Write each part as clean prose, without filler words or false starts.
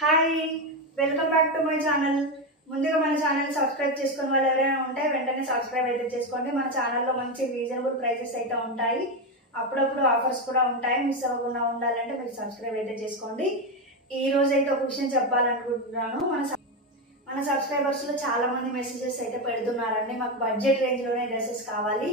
Hi, welcome back to my channel. ముందుగా మన channel subscribe చేసుకుని వాళ్ళు ఎవరైనా ఉంటే వెంటనే సబ్స్క్రైబ్ అయితే చేసుకోండి. మన ఛానల్లో మంచి రీజనబుల్ ప్రైసెస్ అయితే ఉంటాయి, అప్పుడప్పుడు ఆఫర్స్ కూడా ఉంటాయి. మిస్ అవ్వకుండా ఉండాలంటే మీరు సబ్స్క్రైబ్ అయితే చేసుకోండి. ఈ రోజు అయితే ఒక విషయం చెప్పాలనుకుంటున్నాను. మన సబ్స్క్రైబర్స్ లో చాలా మంది మెసేజెస్ అయితే పెడుతున్నారండి. మాకు బడ్జెట్ రేంజ్ లోనే డ్రెస్సెస్ కావాలి,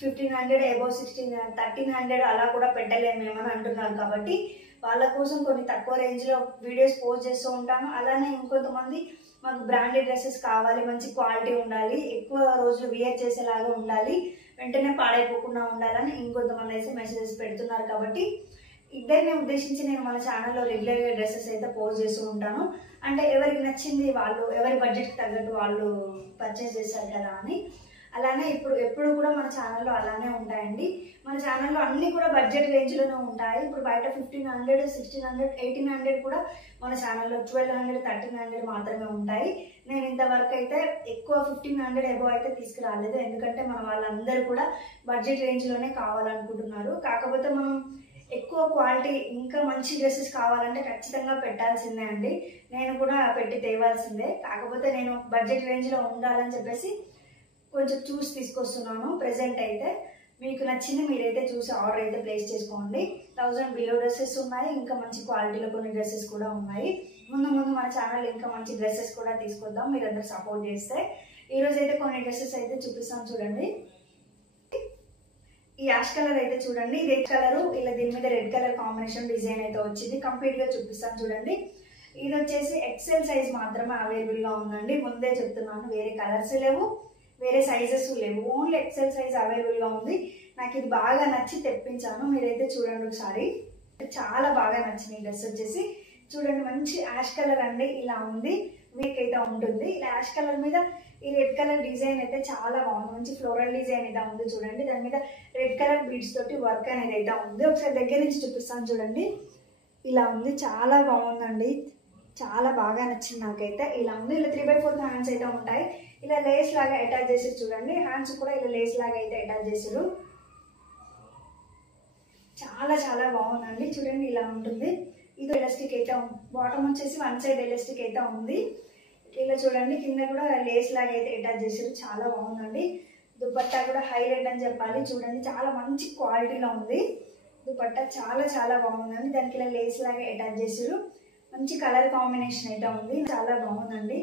1500 అబౌవ్ 1300 అలా కూడా పెట్టలేము మేమని అంటున్నారు. కాబట్టి వాళ్ళ కోసం కొన్ని తక్కువ రేంజ్ లో వీడియోస్ పోస్ట్ చేస్తూ ఉంటాను. అలానే ఇంకొంతమంది మాకు బ్రాండెడ్ డ్రెస్సెస్ కావాలి, మంచి క్వాలిటీ ఉండాలి, ఎక్కువ రోజులు వియర్ చేసేలాగా ఉండాలి, వెంటనే పాడైపోకుండా ఉండాలని ఇంకొంతమంది అయితే మెసేజెస్ పెడుతున్నారు. కాబట్టి ఇద్దరిని ఉద్దేశించి నేను మన ఛానల్లో రెగ్యులర్గా డ్రెస్సెస్ అయితే పోస్ట్ చేస్తూ ఉంటాను. అంటే ఎవరికి నచ్చింది వాళ్ళు, ఎవరి బడ్జెట్కి తగ్గట్టు వాళ్ళు పర్చేస్ చేస్తారు కదా అని. అలానే ఎప్పుడు కూడా మన ఛానల్లో అలానే ఉంటాయండి. మన ఛానల్లో అన్ని కూడా బడ్జెట్ రేంజ్లోనే ఉంటాయి. ఇప్పుడు బయట 1500, 1600, 1800 కూడా మన ఛానల్లో 1200, 1300 మాత్రమే ఉంటాయి. నేను ఇంతవరకు అయితే ఎక్కువ 1500 అబౌవ్ అయితే తీసుకురాలేదు, ఎందుకంటే మన వాళ్ళందరూ కూడా బడ్జెట్ రేంజ్లోనే కావాలనుకుంటున్నారు. కాకపోతే మనం ఎక్కువ క్వాలిటీ ఇంకా మంచి డ్రెస్సెస్ కావాలంటే ఖచ్చితంగా పెట్టాల్సిందే అండి. నేను కూడా పెట్టి తేవాల్సిందే. కాకపోతే నేను బడ్జెట్ రేంజ్లో ఉండాలని చెప్పేసి కొంచెం చూసి తీసుకొస్తున్నాను. ప్రెసెంట్ అయితే మీకు నచ్చింది మీరైతే చూసి ఆర్డర్ అయితే ప్లేస్ చేసుకోండి. 1000 బిలో డ్రెస్సెస్ ఉన్నాయి, ఇంకా మంచి క్వాలిటీలో కొన్ని డ్రెస్సెస్ కూడా ఉన్నాయి. ముందు మన ఛానల్ ఇంకా మంచి డ్రెస్సెస్ కూడా తీసుకొద్దాం, మీరందరూ సపోర్ట్ చేస్తే. ఈరోజు అయితే కొన్ని డ్రెస్సెస్ అయితే చూపిస్తాను చూడండి. ఈ యాష్ కలర్ అయితే చూడండి, రెడ్ కలర్, ఇలా దీని మీద రెడ్ కలర్ కాంబినేషన్ డిజైన్ అయితే వచ్చింది. కంప్లీట్ గా చూపిస్తాను చూడండి. ఇది వచ్చేసి ఎక్సెల్ సైజ్ మాత్రమే అవైలబుల్ గా ఉందండి. ముందే చెప్తున్నాను, వేరే కలర్స్ లేవు, వేరే సైజెస్ లేవు, ఓన్లీ ఎక్సెల్ సైజ్ అవైలబుల్ గా ఉంది. నాకు ఇది బాగా నచ్చి తెప్పించాను, మీరైతే చూడండి ఒకసారి. చాలా బాగా నచ్చింది. డ్రెస్ వచ్చేసి చూడండి, మంచి యాష్ కలర్ అండి, ఇలా ఉంది, వీక్ అయితే ఉంటుంది. ఇలా యాష్ కలర్ మీద ఈ రెడ్ కలర్ డిజైన్ అయితే చాలా బాగుంది, మంచి ఫ్లోరల్ డిజైన్ అయితే ఉంది చూడండి. దాని మీద రెడ్ కలర్ బీడ్స్ తోటి వర్క్ అనేది అయితే ఉంది. ఒకసారి దగ్గర నుంచి చూపిస్తాను చూడండి. ఇలా ఉంది, చాలా బాగుందండి, చాలా బాగా నచ్చింది నాకైతే. ఇలా ఉంది, ఇలా 3/4 హ్యాండ్స్ అయితే ఉంటాయి. ఇలా లేస్ లాగా అటాచ్ చేసి చూడండి, హ్యాండ్స్ కూడా ఇలా లేస్ లాగా అయితే అటాచ్ చేసారు. చాలా చాలా బాగుందండి చూడండి, ఇలా ఉంటుంది. ఇది ఎలాస్టిక్ అయితే బాటమ్ వచ్చేసి వన్ సైడ్ ఎలాస్టిక్ అయితే ఉంది. ఇలా చూడండి, కింద కూడా లేస్ లాగా అయితే అటాచ్ చేసారు. చాలా బాగుందండి. దుపట్టా కూడా హైలైట్ అని చెప్పాలి. చూడండి, చాలా మంచి క్వాలిటీలో ఉంది దుపట్టా, చాలా చాలా బాగుందండి. దానికి ఇలా లేస్ లాగా అటాచ్ చేసారు. మంచి కలర్ కాంబినేషన్ అయితే ఉంది, చాలా బాగుందండి.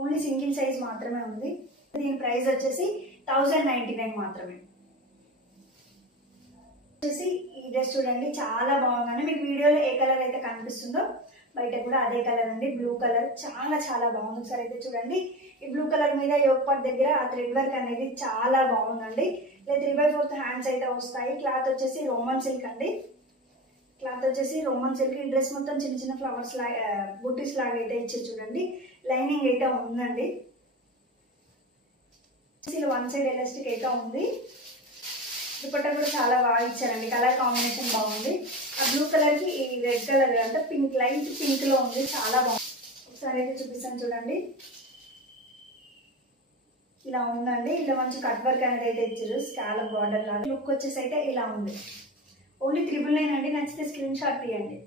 ఓన్లీ సింగిల్ సైజ్ మాత్రమే ఉంది. దీని ప్రైస్ వచ్చేసి 1099 మాత్రమే. వచ్చేసి ఈ డ్రెస్ చూడండి, చాలా బాగుందండి. మీకు వీడియోలో ఏ కలర్ అయితే కనిపిస్తుందో బయట కూడా అదే కలర్ అండి, బ్లూ కలర్. చాలా చాలా బాగుంది. ఒకసారి అయితే చూడండి, ఈ బ్లూ కలర్ మీద యోక్ పార్ట్ దగ్గర ఆ థ్రెడ్ వర్క్ అనేది చాలా బాగుందండి. ఇలా 3/4 హ్యాండ్స్ అయితే వస్తాయి. క్లాత్ వచ్చేసి రోమన్ సిల్క్ అండి. క్లాత్ వచ్చేసి రోమన్ సిల్క్. ఈ డ్రెస్ మొత్తం చిన్న చిన్న ఫ్లవర్స్ లాగా బుటీస్ లాగా అయితే ఇచ్చి చూడండి. లైనింగ్ అయితే ఉందండి. ఇలా వన్ సైడ్ ఎలాస్టిక్ అయితే ఉంది. దుపట్టా కూడా చాలా బాగా ఇచ్చారండి, కలర్ కాంబినేషన్ బాగుంది. ఆ బ్లూ కలర్ కి ఈ రెడ్ కలర్ అంటే పింక్, లైట్ పింక్ లో ఉంది, చాలా బాగుంది. ఒకసారి అయితే చూపిస్తాను చూడండి. ఇలా ఉందండి, ఇలా మంచి కట్ వర్క్ అనేది అయితే ఇచ్చారు, స్కాలప్ బార్డర్ లాగా. లుక్ వచ్చేసి అయితే ఇలా ఉంది. ఓన్లీ 999 అండి. నచ్చితే స్క్రీన్ షాట్ తీయండి.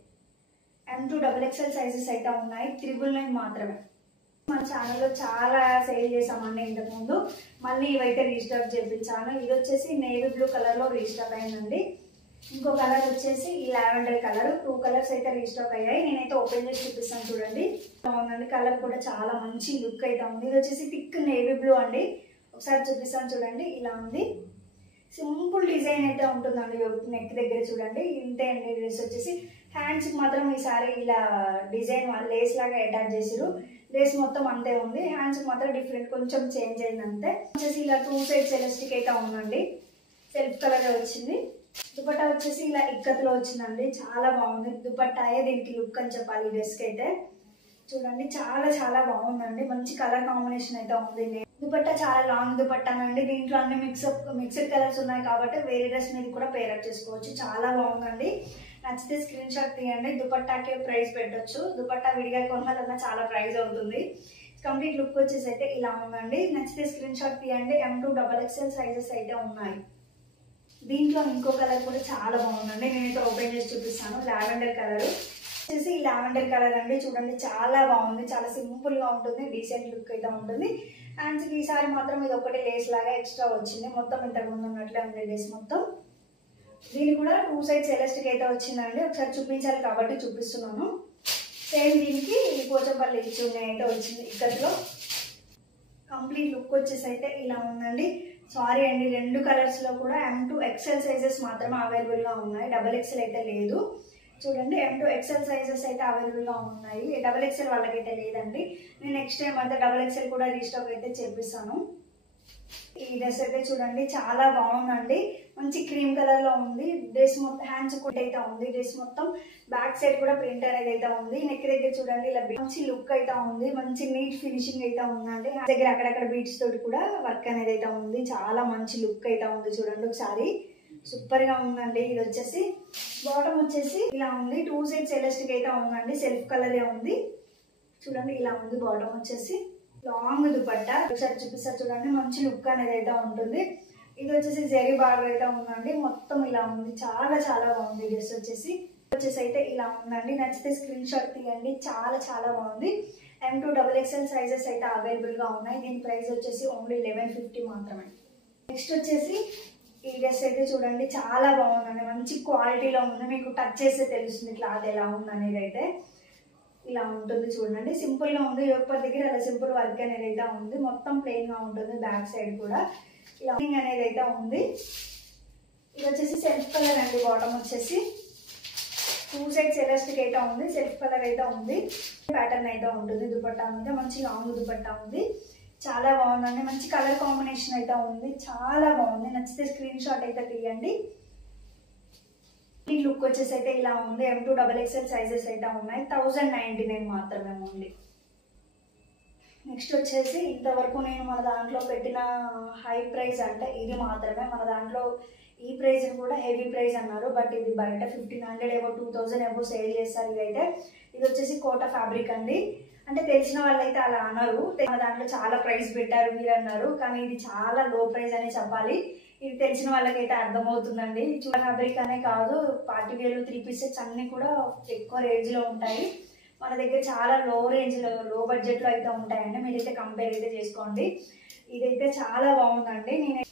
M2 XXL సైజెస్ అయితే ఉన్నాయి, 999 మాత్రమే. మన ఛానల్లో చాలా సేల్ చేసామండి ఇంతకుముందు, మళ్ళీ ఇవైతే రీస్టాక్ చేయించాను. ఇది వచ్చేసి నేవీ బ్లూ కలర్లో రీస్టాక్ అయిందండి. ఇంకో కలర్ వచ్చేసి ఈ లావెండర్ కలర్. 2 కలర్స్ అయితే రీస్టాక్ అయ్యాయి. నేనైతే ఓపెన్ చేసి చూపిస్తాను చూడండి. బాగుందండి, కలర్ కూడా చాలా మంచి లుక్ అయితే ఉంది. ఇది వచ్చేసి థిక్ నేవీ బ్లూ అండి. ఒకసారి చూపిస్తాను చూడండి, ఇలా ఉంది. సింపుల్ డిజైన్ అయితే ఉంటుందండి. నెక్ దగ్గర చూడండి, ఇంతే అండి. డ్రెస్ వచ్చేసి హ్యాండ్స్ మాత్రం ఈసారి ఇలా డిజైన్ లేస్ లాగా అటాచ్ చేసారు. లేస్ మొత్తం అంతే ఉంది, హ్యాండ్స్ మాత్రం డిఫరెంట్ కొంచెం చేంజ్ అయింది అంతే. వచ్చేసి ఇలా 2 సైడ్స్ ఎలాస్టిక్ అయితే ఉందండి, సెల్ఫ్ కలర్ వచ్చింది. దుపట్టా వచ్చేసి ఇలా ఇక్కత్లో వచ్చిందండి, చాలా బాగుంది. దుపట్టాయే దీనికి లుక్ అని చెప్పాలి. ఈ డ్రెస్కి అయితే చూడండి, చాలా చాలా బాగుందండి. మంచి కలర్ కాంబినేషన్ అయితే ఉంది. దుపట్టా చాలా లాంగ్ దుపట్టానండి. దీంట్లో అన్ని మిక్స్డ్ కలర్స్ ఉన్నాయి కాబట్టి వేరే డ్రెస్ మీద కూడా పేరప్ చేసుకోవచ్చు. చాలా బాగుందండి. నచ్చితే స్క్రీన్ షాట్ తీయండి. దుపట్టాకే ప్రైస్ పెట్టొచ్చు, దుపట్టా విడిగా కొనాలన్నా చాలా ప్రైస్ అవుతుంది. కంప్లీట్ లుక్ వచ్చేసి అయితే ఇలా ఉందండి. నచ్చితే స్క్రీన్ షాట్ తీయండి. M2 XXL సైజెస్ అయితే ఉన్నాయి. దీంట్లో ఇంకో కలర్ కూడా చాలా బాగుందండి. నేనైతే ఓపెన్ చేసి చూపిస్తాను. లావెండర్ కలర్ వచ్చేసి లావెండర్ కలర్ అండి, చూడండి చాలా బాగుంది, చాలా సింపుల్ గా ఉంటుంది, డీసెంట్ లుక్ అయితే ఉంటుంది. అండ్ ఈసారి మాత్రం ఇది ఒకటి లేస్ లాగా ఎక్స్ట్రా వచ్చింది, మొత్తం ఇంతకు ముందు ఉన్నట్లే ఉంది లేస్ మొత్తం. దీని కూడా 2 సైడ్స్ ఎలాస్టిక్ అయితే వచ్చిందండి, ఒకసారి చూపించాలి కాబట్టి చూపిస్తున్నాను. సేమ్ దీనికి ఈ పోచంపల్లి చున్నీ అయితే వచ్చింది ఇక్కడలో. కంప్లీట్ లుక్ వచ్చేసి అయితే ఇలా ఉందండి. సారీ అండి, 2 కలర్స్ లో కూడా M2 XL సైజెస్ మాత్రమే అవైలబుల్ గా ఉన్నాయి, XXL అయితే లేదు. చూడండి M2 XL సైజెస్ అయితే అవైలబుల్ గా ఉన్నాయి, XXL వాళ్ళకైతే లేదండి. నేను నెక్స్ట్ టైం అయితే XXL కూడా రీస్టాక్ అయితే చేపిస్తాను. ఈ డ్రెస్ అయితే చూడండి చాలా బాగుందండి, మంచి క్రీమ్ కలర్ లో ఉంది. డ్రెస్ మొత్తం హ్యాండ్స్ కూడా అయితే ఉంది, డ్రెస్ మొత్తం బ్యాక్ సైడ్ కూడా ప్రింట్ అనేది అయితే ఉంది. నెక్ దగ్గర చూడండి ఇలా మంచి లుక్ అయితే ఉంది, మంచి నీట్ ఫినిషింగ్ అయితే ఉందండి. దగ్గర అక్కడక్కడ బీట్స్ తోటి కూడా వర్క్ అనేది అయితే ఉంది, చాలా మంచి లుక్ అయితే ఉంది. చూడండి ఒకసారి, సూపర్ గా ఉందండి. ఇది వచ్చేసి బాటమ్ వచ్చేసి ఇలా ఉంది, 2 సైడ్స్ ఎలాస్టిక్ అయితే ఉందండి, సెల్ఫ్ కలరే ఉంది. చూడండి ఇలా ఉంది బాటమ్ వచ్చేసి. లాంగ్ దుపట్టా ఒకసారి చూపిస్తారు చూడండి, మంచి లుక్ అనేది అయితే ఉంటుంది. ఇది వచ్చేసి జరీ బార్డర్ అయితే ఉందండి, మొత్తం ఇలా ఉంది, చాలా చాలా బాగుంది. డ్రెస్ వచ్చేసి అయితే ఇలా ఉందండి. నచ్చితే స్క్రీన్ షాట్ తీయండి, చాలా చాలా బాగుంది. M2 XXL సైజెస్ అయితే అవైలబుల్ గా ఉన్నాయి. దీని ప్రైస్ వచ్చేసి ఓన్లీ 1150 మాత్రమే. నెక్స్ట్ వచ్చేసి ఈ డ్రెస్ అయితే చూడండి చాలా బాగుందండి, మంచి క్వాలిటీలో ఉంది, మీకు టచ్ చేస్తే తెలుస్తుంది క్లాత్ ఎలా ఉంది అనేది. అయితే ఇలా ఉంటుంది చూడండి, సింపుల్ గా ఉంది. యోగపర్ దగ్గర అలా సింపుల్ వర్క్ అనేది అయితే ఉంది, మొత్తం ప్లెయిన్ గా ఉంటుంది. బ్యాక్ సైడ్ కూడా ఇలా అనేది అయితే ఉంది. ఇది వచ్చేసి సెల్ఫ్ కలర్ అండి, బాటమ్ వచ్చేసి 2 సైడ్స్ ఎలాస్టిక్ అయితే ఉంది, సెల్ఫ్ కలర్ అయితే ఉంది. ప్యాటర్న్ అయితే ఉంటుంది. దుపట్టా మీద మంచి లాంగ్ దుపట్టా ఉంది, చాలా బాగుందండి. మంచి కలర్ కాంబినేషన్ అయితే ఉంది, చాలా బాగుంది. నచ్చితే స్క్రీన్ షాట్ అయితే తీయండి. ఈ లుక్ వచ్చేసి అయితే ఇలా ఉంది. M2 XXL సైజెస్ అయితే ఉన్నాయి, 1099 మాత్రమే ఓన్లీ. నెక్స్ట్ వచ్చేసి ఇంతవరకు నేను మన దాంట్లో పెట్టిన హై ప్రైస్ అంటే ఇది మాత్రమే. మన దాంట్లో ఈ ప్రైస్ కూడా హెవీ ప్రైస్ అన్నారు, బట్ ఇది బయట 1500 ఏవో 2000 ఏవో సేల్ చేస్తారు. ఇదైతే ఇది వచ్చేసి కోటా ఫ్యాబ్రిక్ అండి. అంటే తెలిసిన వాళ్ళైతే అలా అన్నారు, మన దాంట్లో చాలా ప్రైస్ పెట్టారు మీరు అన్నారు, కానీ ఇది చాలా లో ప్రైస్ అనే చెప్పాలి. ఇది తెలిసిన వాళ్ళకైతే అర్థమవుతుందండి. ఫ్యాబ్రిక్ అనే కాదు, పార్టీ వేర్ 3 పీసెస్ అన్ని కూడా ఎక్కువ రేంజ్ లో ఉంటాయి. మన దగ్గర చాలా లో రేంజ్ లో, లో బడ్జెట్ లో అయితే ఉంటాయండి. మీరైతే కంపేర్ అయితే చేసుకోండి. ఇదైతే చాలా బాగుందండి. నేను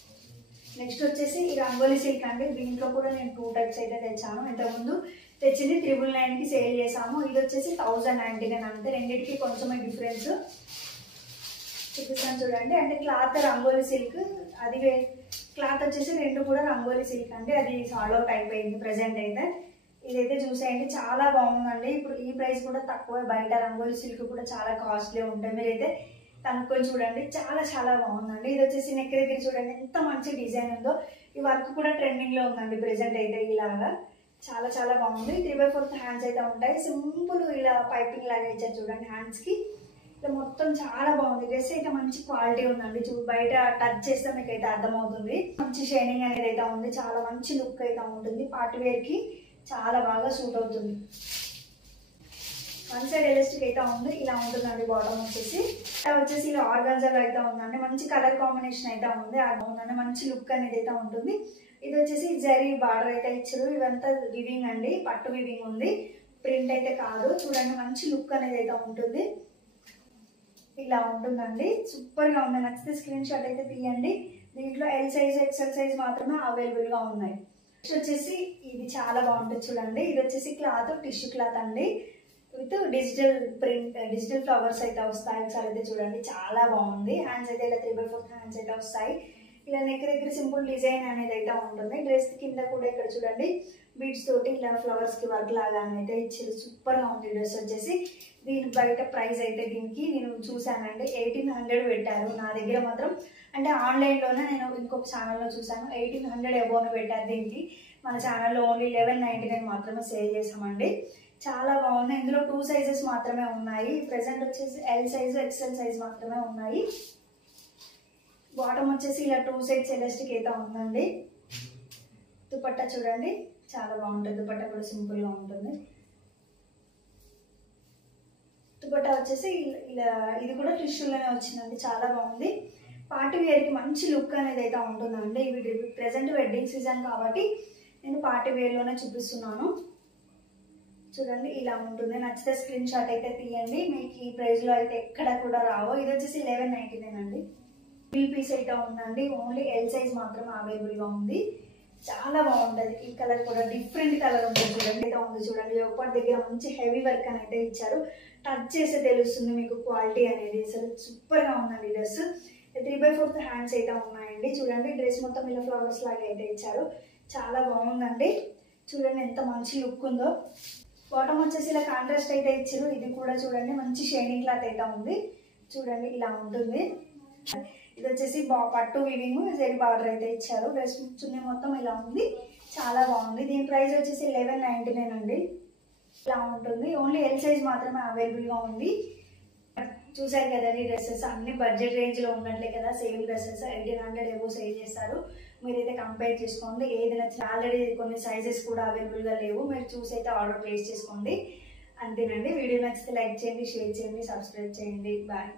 నెక్స్ట్ వచ్చేసి ఈ రంగోలీ సిల్క్ అండి. దీంట్లో కూడా నేను 2 టైప్స్ అయితే తెచ్చాను. ఇంతకుముందు తెచ్చింది 999 కి సేల్ చేసాము. ఇది వచ్చేసి 1099 అంతే. రెండింటికి కొంచెమే డిఫరెన్స్ చూపిస్తాను చూడండి. అంటే క్లాత్ రంగోలీ సిల్క్, అది క్లాత్ వచ్చేసి 2 కూడా రంగోలీ సిల్క్ అండి. అది సాల్వ్ అవుట్ అయిపోయింది ప్రెసెంట్ అయితే. ఇదైతే చూసేయండి, చాలా బాగుందండి. ఇప్పుడు ఈ ప్రైస్ కూడా తక్కువ, బయట రంగోలీ సిల్క్ కూడా చాలా కాస్ట్లీ ఉంటాయి. మీరైతే కనుక్కొని చూడండి, చాలా చాలా బాగుందండి. ఇది వచ్చేసి నెక్ దగ్గర చూడండి ఎంత మంచి డిజైన్ ఉందో. ఈ వర్క్ కూడా ట్రెండింగ్ లో ఉందండి ప్రెసెంట్ అయితే. ఇలాగా చాలా చాలా బాగుంది. 3/4 హ్యాండ్స్ అయితే ఉంటాయి, సింపుల్ ఇలా పైపింగ్ లాగా ఇచ్చారు చూడండి హ్యాండ్స్ కి. ఇలా మొత్తం చాలా బాగుంది. డ్రెస్ అయితే మంచి క్వాలిటీ ఉందండి. బయట టచ్ చేస్తే మీకు అయితే అర్థమవుతుంది. మంచి షైనింగ్ అనేది అయితే ఉంది, చాలా మంచి లుక్ అయితే ఉంటుంది. పార్టీ వేర్ కి చాలా బాగా సూట్ అవుతుంది. 1 సైడ్ ఎలాస్టిక్ అయితే ఉంది, ఇలా ఉంటుందండి. బాటమ్ వచ్చేసి ఇలా ఆర్గాన్జాలో అయితే ఉందండి. మంచి కలర్ కాంబినేషన్ అయితే ఉంది, ఉందండి. మంచి లుక్ అనేది అయితే ఉంటుంది. ఇది వచ్చేసి జరీ బార్డర్ అయితే ఇచ్చారు. ఇదంతా వివింగ్ అండి, పట్టు వివింగ్ ఉంది, ప్రింట్ అయితే కాదు. చూడండి మంచి లుక్ అనేది అయితే ఉంటుంది. ఇలా ఉంటుందండి, సూపర్ గా ఉంది. నచ్చితే స్క్రీన్ షాట్ అయితే తీయండి. దీంట్లో ఎల్ సైజ్ XL సైజ్ మాత్రమే అవైలబుల్ గా ఉన్నాయి. నెక్స్ట్ వచ్చేసి ఇది చాలా బాగుంటుంది చూడండి. ఇది వచ్చేసి క్లాత్ టిష్యూ క్లాత్ అండి, with digital print, digital flowers అయితే వస్తాయి. ఒకసారి అయితే చూడండి, చాలా బాగుంది. హ్యాండ్స్ అయితే ఇలా 3/4 హ్యాండ్స్ అయితే వస్తాయి. ఇలా నెక్ దగ్గర సింపుల్ డిజైన్ అనేది అయితే ఉంటుంది. డ్రెస్ కింద కూడా ఇక్కడ చూడండి బీడ్స్ తోటి ఇలా ఫ్లవర్స్ కి వర్క్ లాగా అయితే ఇచ్చారు. సూపర్ గా ఉంది డ్రెస్ వచ్చేసి. దీని బయట ప్రైస్ అయితే దీనికి నేను చూసానండి 1800 పెట్టారు. నా దగ్గర మాత్రం అంటే ఆన్లైన్ లోనే నేను ఇంకొక ఛానల్లో చూసాను, 1800 అబోవ్ పెట్టారు. దీనికి మన ఛానల్లో ఓన్లీ 1199 మాత్రమే సేల్ చేసామండి. చాలా బాగుంది. ఇందులో 2 సైజెస్ మాత్రమే ఉన్నాయి. ప్రెసెంట్ వచ్చేసి ఎల్ సైజ్ XL సైజ్ మాత్రమే ఉన్నాయి. బాటమ్ వచ్చేసి ఇలా 2 సైడ్స్ ఎలాస్టిక్ అయితే ఉందండి. దుపట్టా చూడండి, చాలా బాగుంటుంది. దుపట్టా కూడా సింపుల్ గా ఉంటుంది. దుపట్టా వచ్చేసి ఇలా ఇది కూడా టిష్యూలోనే వచ్చిందండి, చాలా బాగుంది. పార్టీ వేర్ కి మంచి లుక్ అనేది అయితే ఉంటుందండి. ఇవి ప్రెసెంట్ వెడ్డింగ్ సీజన్ కాబట్టి నేను పార్టీ వేర్ లోనే చూపిస్తున్నాను. చూడండి ఇలా ఉంటుంది. నచ్చితే స్క్రీన్ షాట్ అయితే తీయండి. మీకు ఈ ప్రైస్ లో అయితే ఎక్కడ కూడా రావు. ఇది వచ్చేసి 1199 అండి. ఫుల్ పీస్ అయితే ఉందండి. ఓన్లీ ఎల్ సైజ్ మాత్రమే అవైలబుల్ గా ఉంది. చాలా బాగుంటది. ఈ కలర్ కూడా డిఫరెంట్ కలర్ ఉంటుంది చూడండి. అయితే ఉంది చూడండి. ఒకటి దగ్గర మంచి హెవీ వర్క్ అని అయితే ఇచ్చారు. టచ్ చేస్తే తెలుస్తుంది మీకు క్వాలిటీ అనేది. అసలు సూపర్ గా ఉందండి డ్రెస్. 3/4 హ్యాండ్స్ అయితే ఉన్నాయండి. చూడండి డ్రెస్ మొత్తం ఇలా ఫ్లవర్స్ లాగా అయితే ఇచ్చారు. చాలా బాగుందండి. చూడండి ఎంత మంచి లుక్ ఉందో. బాటమ్ వచ్చేసి ఇలా కాంట్రాస్ట్ అయితే ఇచ్చారు. ఇది కూడా చూడండి మంచి షైనింగ్ క్లాత్ అయితే ఉంది. చూడండి ఇలా ఉంటుంది. ఇది వచ్చేసి పట్టు వీవింగ్ జరీ బార్డర్ అయితే ఇచ్చారు. డ్రెస్ చున్నీ మొత్తం ఇలా ఉంది. చాలా బాగుంది. దీని ప్రైస్ వచ్చేసి 1199 అండి. ఇలా ఉంటుంది. ఓన్లీ ఎల్ సైజ్ మాత్రమే అవైలబుల్ గా ఉంది. చూసారు కదండి డ్రెస్సెస్ అన్ని బడ్జెట్ రేంజ్ లో ఉన్నట్లే కదా. సేమ్ డ్రెస్సెస్ 1800 ఏవో సేల్ చేస్తారు. మీరైతే కంపేర్ చేసుకోండి. ఏది నచ్చిన ఆల్రెడీ కొన్ని సైజెస్ కూడా అవైలబుల్ గా లేవు. మీరు చూసి అయితే ఆర్డర్ ప్లేస్ చేసుకోండి. అంతేనండి. వీడియో నచ్చితే లైక్ చేయండి, షేర్ చేయండి, సబ్స్క్రైబ్ చేయండి. బాయ్.